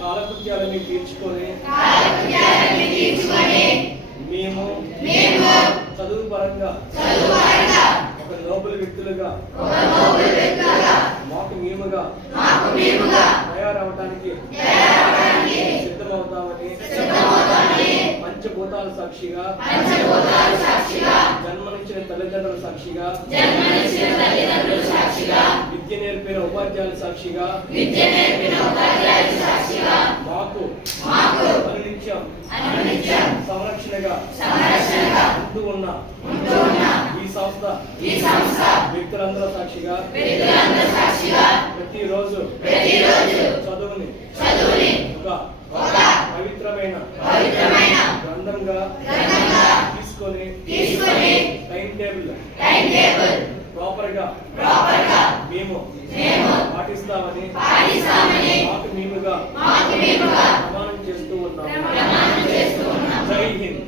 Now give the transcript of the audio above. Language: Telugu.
కాలకృత్యాలని తీర్చుకొని మేము చదువు పరంగా ఒక నోబుల్ వ్యక్తులుగా మాకు మేముగా తయారవటానికి సిద్ధమవుతామని పంచభూతాల సాక్షిగా జన్మనిచ్చిన తల్లిదండ్రుల సాక్షిగా విద్య నేర్పిన ఉపాధ్యాయుల సాక్షిగా మాకు అనునిత్యం సంరక్షణగా ఉంటూ ఉన్న ఈ సంస్థ వ్యక్తులందరూ సాక్షిగా ప్రతిరోజు చదువుని ఒక పవిత్రమైన గ్రంథంగా తీసుకొని టైం టేబుల్ ప్రాపర్గా మేము పాటిస్తామని మాకు మేముగా ప్రమాణం చేస్తూ ఉన్నాము. జై హింద్.